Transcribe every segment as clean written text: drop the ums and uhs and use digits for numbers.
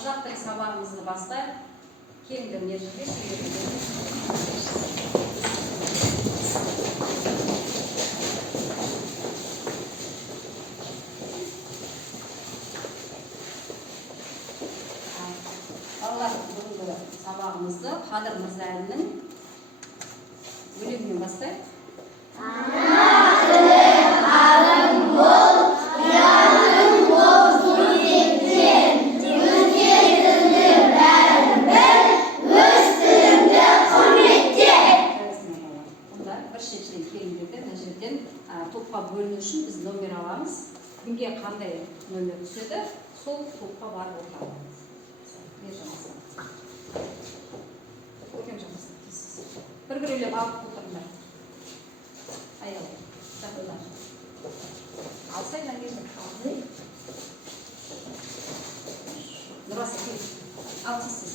қазақ тілі сабағымызды бастайық. Келіңдер ержерге балалар, бүгінгі сабағымызды Қадыр Мырза әлінің өлеңімен бастайық. Топқа бөліну үшін біз номер аламыз. Кімге қандай номер түседі, сол топқа барып отырамыз. Bir-birlep alып отырыңдар. Аял, жатыңдар. Алсайдан келдім. Нұрасы кел. Ал сіз.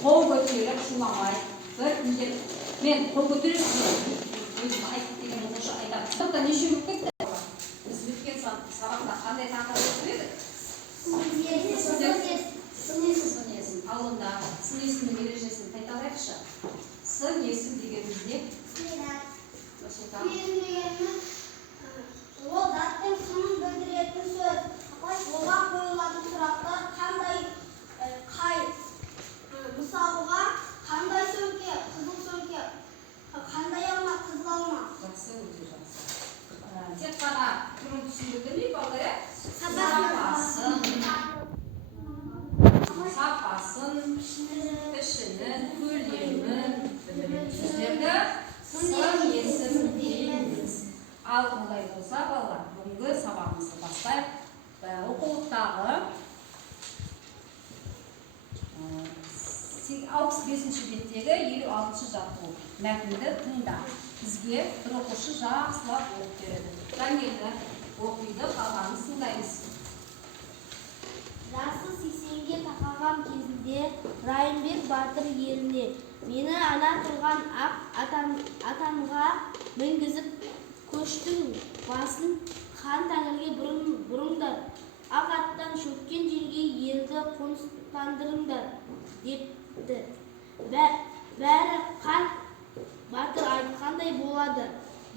Қол көтеріп, шумамай, мен қол көтеріп, өзім айтып деген ұғышы айтамын. Сондықтан неше болып кетті? Біз өткен сабақта қандай тақырып өтіп едік? Сын есім. Ал онда сын есімнің ережесін қайталайықшы. Сын есім дегеніміз не? Ол заттың сынын білдіретін сөз. Оған қойылатын сұрақтар қандай? Мысалға, қандай сөмке, қызыл сөмке, қандай алма, қызыл алма. Жақсы, өте жақсы. Тек қана түрін түсіндірмей, балалар, сапасын, пішінін, көлемін, сөздерді сын есім дейміз. Ал олай болса, балалар, бүгінгі сабағымызды бастайық. Оқулықтағы 65-ші беттегі 56-шы жаттығу мәтінді тыңда. Бізге бір оқушы жақсылап оқып береді. Жаңелді оқиды, қалғанын тыңдаймыз. Жасы 80-ге тақаған кезінде Райымбек батыр еліне мені ана тұрған ақ атанға мінгізіп көштің басын хан тәңірге бұрыңдар. Ақ аттан шөккен жерге елді қоныстандырыңдар депті. Бәрі хан батыр айтқандай болады.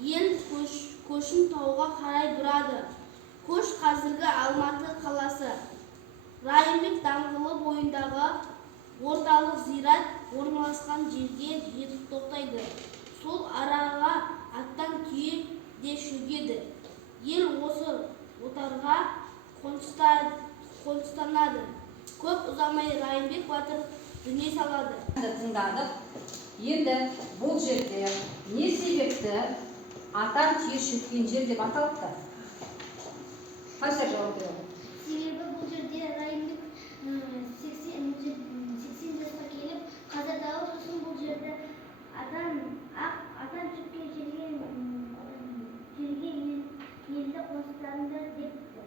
Ел көшін тауға қарай бұрады. Көш қазіргі Алматы қаласы. Райымбек даңғылы бойындағы орталық зират орналасқан жерге жетіп тоқтайды. Сол араға аттан түйе де шөгеді. Ел осы отарға қоныстанады. Көп ұзамай Райымбек батыр дүние салады. Тыңдадық. Енді бұл жерде не себепті атан түйе шөккен жер деп аталыпты? Қайсар жауап береді? Себебі бұл жерде Райымбек 80 жасқа келіп қаза тауып, сосын бұл жерде атан шөккен жерге елді қоныстанды депті.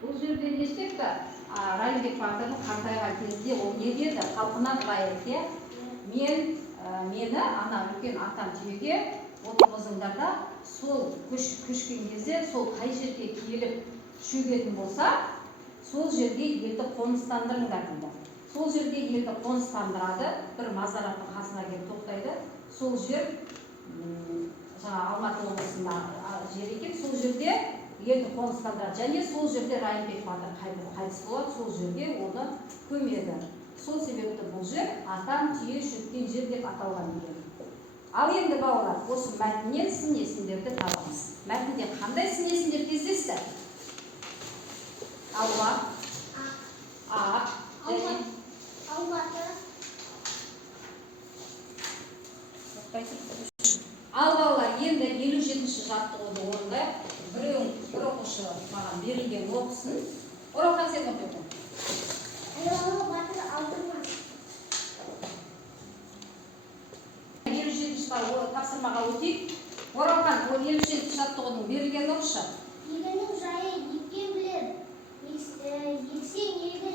Бұл жерде не істепті? Райымбек батырдың қартайған кезде ол не деді? Халқына былай айтты. Мені ана үлкен атан түйеге отырғызыңдар да, сол көшкен кезде сол қай жерге келіп шөгетін болса, сол жерге елді қоныстандырыңдар дейді. Сол жерге елді қоныстандырады, бір мазараттың қасына келіп тоқтайды. Сол жер Алматы облысында жер екен, сол жерде елді қоныстандырады. Және сол жерде Райымбек батыр қайтыс болады, сол жерге оны көмеді. Сол себепті бұл жер атан түйе шөккен жер деп аталған екен. Ал енді балалар, осы мәтіннен сын есімдерді табамыз. Мәтінде қандай сын есімдер кездесті? Алматы, Ал балалар, енді 57-ші жаттығуды орындайық. Bir оқушы маған берілген оқысын. Оралхан сен оқы. Ayolunu batır aldırmaz. 57-ші тапсырмаға өтейік. Оралхан, 57-ші жаттығудың берілген оқышы. Егенің жайы еккен білер. Ексен егі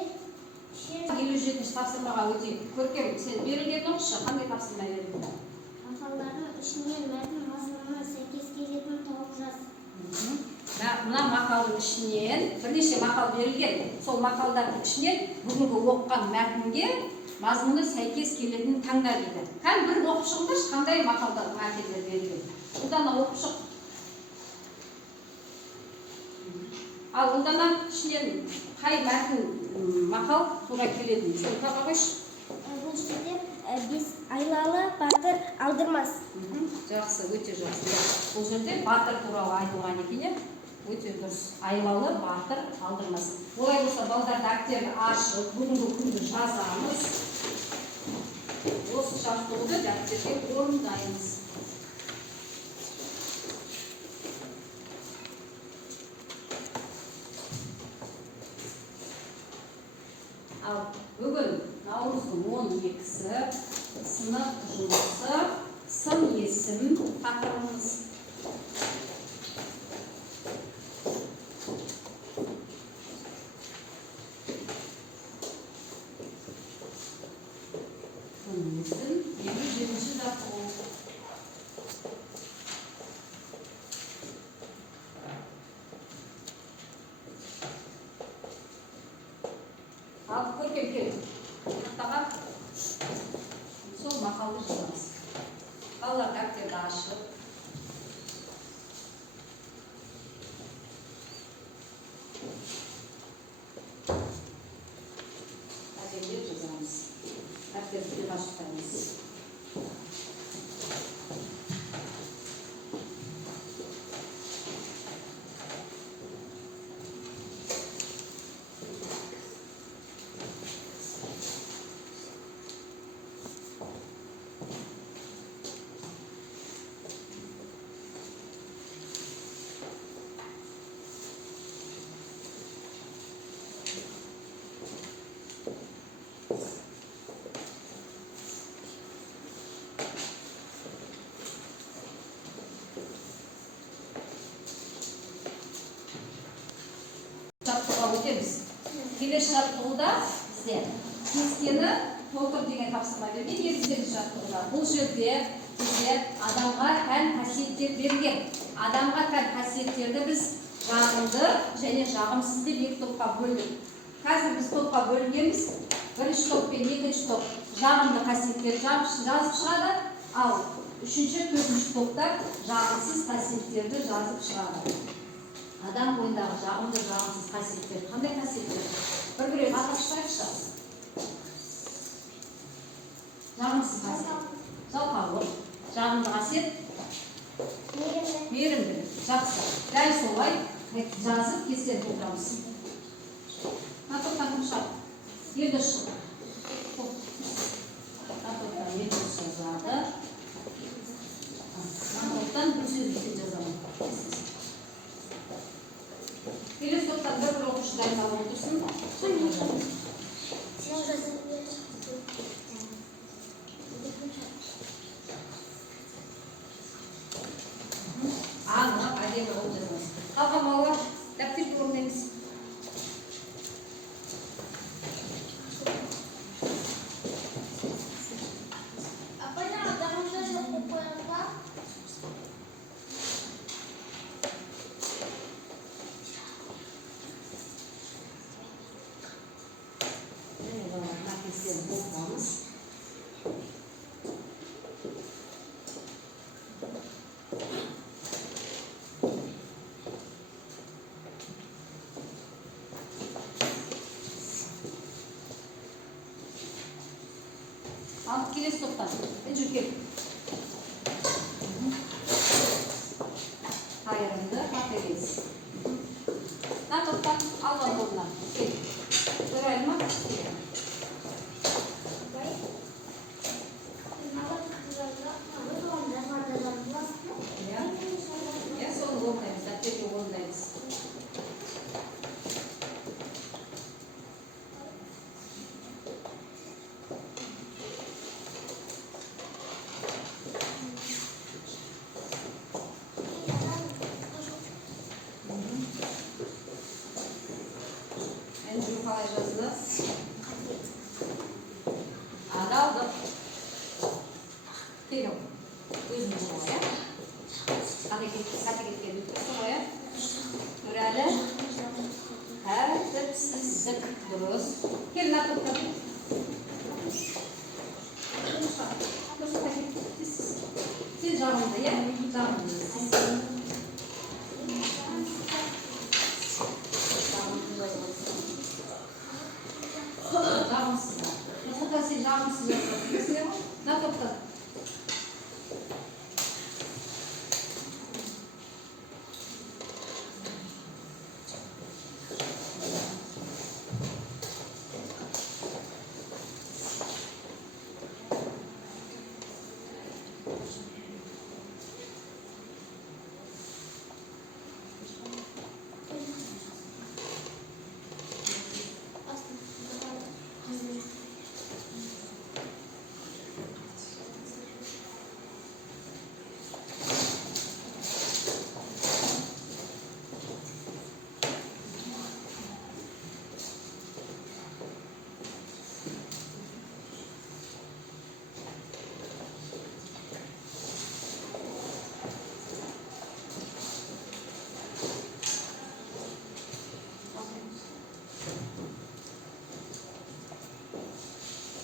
шер. 57-ші тапсырмаға өтейік. Көркем, сен берілген оқышы. Қандай тапсырма берілген? Мақалдардың ішінен мәтін мазмұнына сәйкес келетін тауып жаз. Мына мақалдың ішінен бірнеше мақал берілген. Сол мақалдардың ішінен бүгінгі оқыған мәтінге мазмұны сәйкес келетінін таңда дейді. Қан бір оқып шығыңдаршы, қандай мақалдар мәтіндер берілген. Ұлдана оқып шық. Ал ұлдана ішінен қай мәтін мақал соға келетінін соны таба қойшы. Бұл жерде біз айлалы батыр алдырмас. Жақсы, өте жақсы. Бұл жерде батыр туралы айтылған екен. Өте дұрыс. Айлалы батыр алдырмас. Олай болса, балдар дәптерді ашып, бүгінгі күнді жазамыз. Осы жаттығуды дәптерге орындаймыз. Ал бүгін наурыздың 12-сі сынып жұмысы, сын есім тақырыбымыз. Сын есім 57-ші жаттығу. Ал көркем кел. Тақтаға сол мақалды жазамыз. Балалар дәптерді ашып. Әдемелеп жазамыз. Дәптерді де ашықтаймыз. Жаттығуға өтеміз. Келесі жаттығуда бізде кестені толтыр деген тапсырма берген. 57-ші жаттығуда. Бұл жерде бізде адамға тән қасиеттер берген. Адамға тән қасиеттерді біз жағымды және жағымсыз деп екі топқа бөлдік. Қазір біз топқа бөлінгенбіз. Бірінші топ пен екінші топ жағымды қасиеттер жазып шығады, ал үшінші, төртінші топта жағымсыз қасиеттерді жазып шығады. Адам бойындағы жағымды, жағымсыз қасиеттер қандай қасиеттер? Бір-бірін атап шығайықшы. Жағымсыз қасиет. Жалқаулық. Жағымды қасиет. Мейірімділік. Жақсы. Дәл солай жазып кестені толтырамыз. Топтан кім шығады? Елдос шығады. Топтан Елдос жазады. Топтан бір сөзбен жазамын. Келесі топтан бір оқушы дайындалып отырсын. Сен жазып бер. Анық, әдемі болып жазамыз. Қалған балалар дәптерге орындаймыз. Апайда адамда жоқ болып қояды ба? Мына кестені оқығанбыз. Алып келесі топтан. Жүр кел. Қайырымды қатыгез. Мына топтан алған тобынан. Кел. Жарайды ма? Апай. Маған қыздарда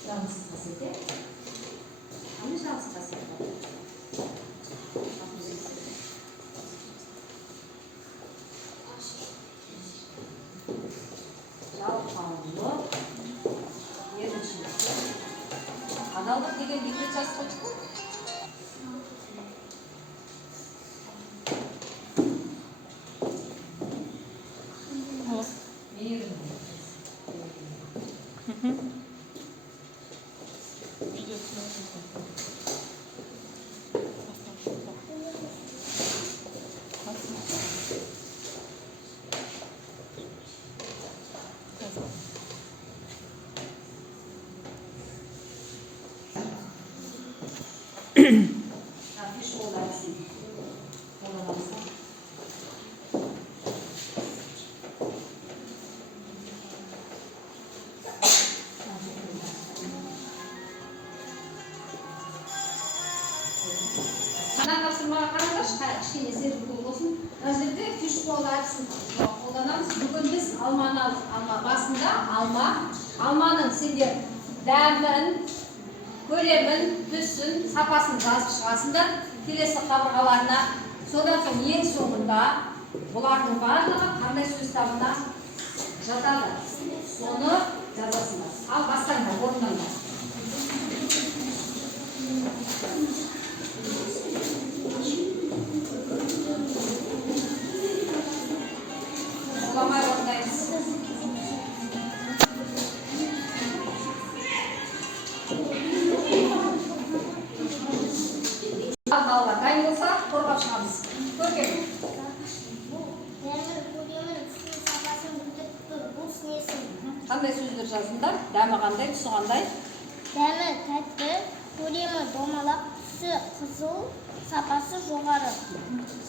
Жалғыз қасет, қандай жалғыз қасет бар? Жалқаулық, еріншілік, адалдық деген екі рет жазып қойдық қой. Fiş olarsın. Olamazsa. Мына тапсырмаға қараңдаршы, кішкене серпілу болсын. Мына жерде fiş қолданысын қолданамыз. Бүгін біз алманы алдық. Алма басында алманың сендер дәмін, көлемін, түсін, сапасын жазып шығасыңдар келесі қабырғаларына. Содан соң ең соңында бұлардың барлығы қандай сөз табына жатады. Соны жазасыңдар. Ал бастаңдар, орындаңдар. Оламай орындаймыз. Балалар дайын болса, қорғап шығамыз. Көрген. Қандай сөздер жазыңдар? Дәмі қандай, түсі қандай? Дәмі тәтті, көлемі домалақ, түсі қызыл, сапасы жоғары.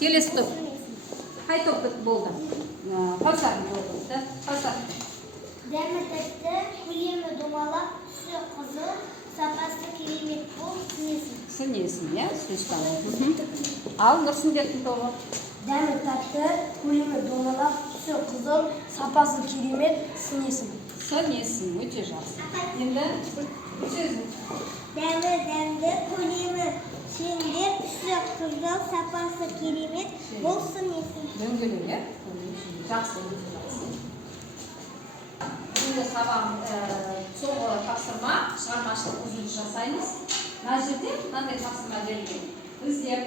Келесі топ. Қай топ болды? Қаусар болды. Қаусар. Дәмі тәтті, көлемі домалақ, түсі қызыл, сапасы керемет. Бұл сынесін. Сынесін, иә? Сөз табы. Ал Нұрсынбектің тобы. Дәмі тәтті, көлемі домалақ, түсі қызыл, сапасы керемет. Сынесін. Сынесін, өте жақсы. Енді сөзін. Дәмі дәмді, көлемі шеңбер, түсі қызыл, сапасы керемет. Бұл сынесін. Дөңгелек, иә? Жақсы, өте жақсы. Енді сабағын соңғы тапсырма, шығармашылық үзіліс жасаймыз. Мына жерде мынандай тапсырма берілген. Біздер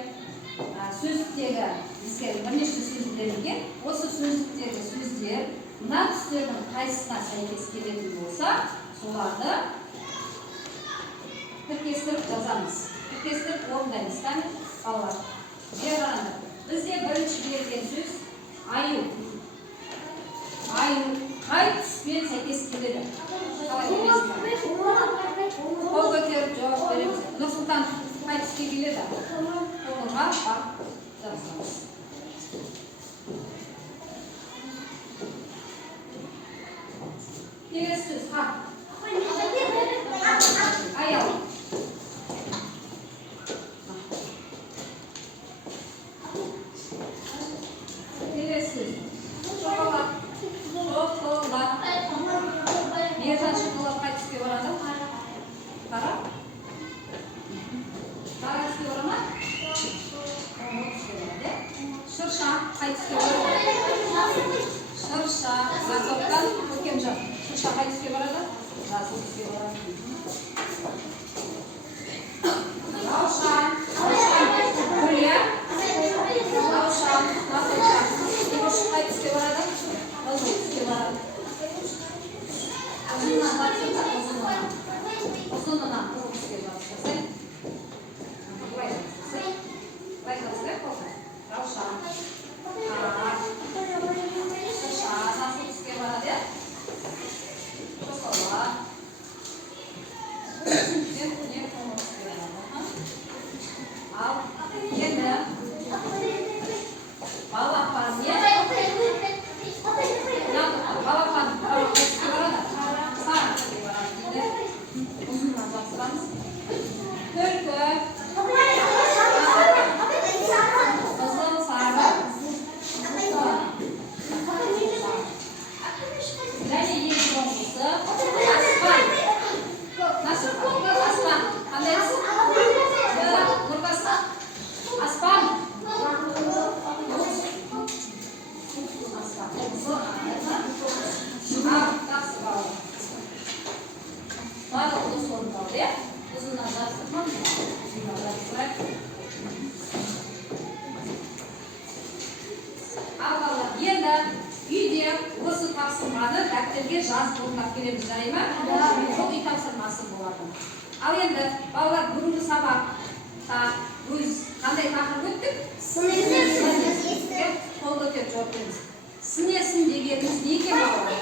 сөздіктегі бізге бірнеше сөз берілген. Осы сөздіктегі сөздер мына түстердің қайсысына сәйкес келетін болса, соларды тіркестіріп жазамыз. Тіркестіріп орындаймыз. Тәмін балалар. Қараңдар. Бізде бірінші берілген сөз аю. Аю қай түспен сәйкес келеді? Қалай бересіңдер? Қол көтеріп жауап береміз. Нұрсұлтан қай түске келеді? Қоңырға барып жазамыз. Келесі сөз қар. Аял. Келесі сөз. Шоколад. Шоколад. Ержан шоколад қай түске барады? Қара? Қара түске бара ма? қай түске барады? Шырша. Жасоқтан Көркемжан. Шырша қай түске барады? Жасыл түске барады. Раушан. Гүл, иә? Раушан. Жасылша. Игорь қай түске барады? Қызыл түске барады. Ұзынынан жатсың ба? Ұзынынан. Ұзынынан қызыл түске жатсың. Былай жатсың. Былай жатсың, қоқы. Раушан. Шырша. Жасыл түске барады, иә? Шоколад. Мен көне қоңыр түске барады. Ал, енді балапан, не? Балапан қай түске барады? Сары түске барады дейді. Ұзынынан жатсаңыз. Түлкі. Қызыл, сары. Және ең соңғысы аспан. Насыр, аспан. Қандай нұрғасы? Аспан. Жақсы бауыр. Барлық ұлыс орындалды, иә? Ұзыннан жастырмам. Ал балалар, енді үйде осы тапсырманы дәптерге жазып орындап келеміз, жарай ма? Сол үй тапсырмасы болады. Ал енді балалар бүгінгі сабақта өз қандай тақырып өттік? Сын есім. Қол көтеріп жауап беріңіз. Сын есім дегеніміз не екен балалар?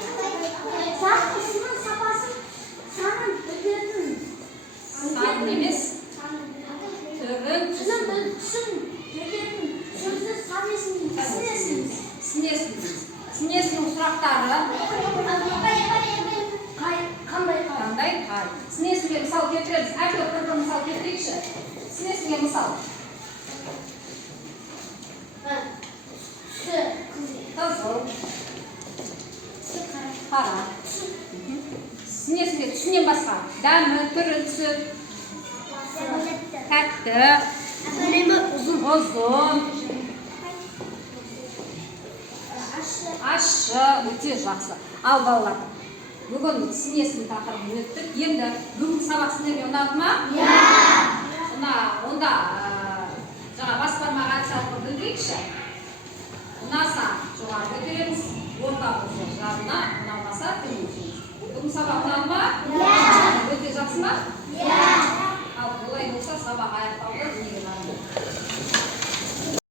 Сапасының сапасын санын білетін. Санын емес, түрін, Түсін білетін сөзді сан есім дейміз. сын есім. Сын есімнің сұрақтары қандай? Сын есімге мысал келтіреміз. Әртүрлі бір мысал келтірейікші. Сын есімге мысал. Қызыл, қара. Сын есімге түсінен басқа. Дәмі, түрі, түсі, тәтті, ұзын, ащы, өте жақсы. Ал балалар, бүгін сын есім тақырыбын өттік. Енді бүгін сабақ сіздерге ұнады ма? Онда жаңа бас бармақ әрсалқы білдірейікші. Ұнаса жоғары көтереміз, орта болса жағына, ұнамаса төмен. Бүгін сабақ ұнады ма? Өте жақсы ма? Ал олай болса сабақ аяқталды.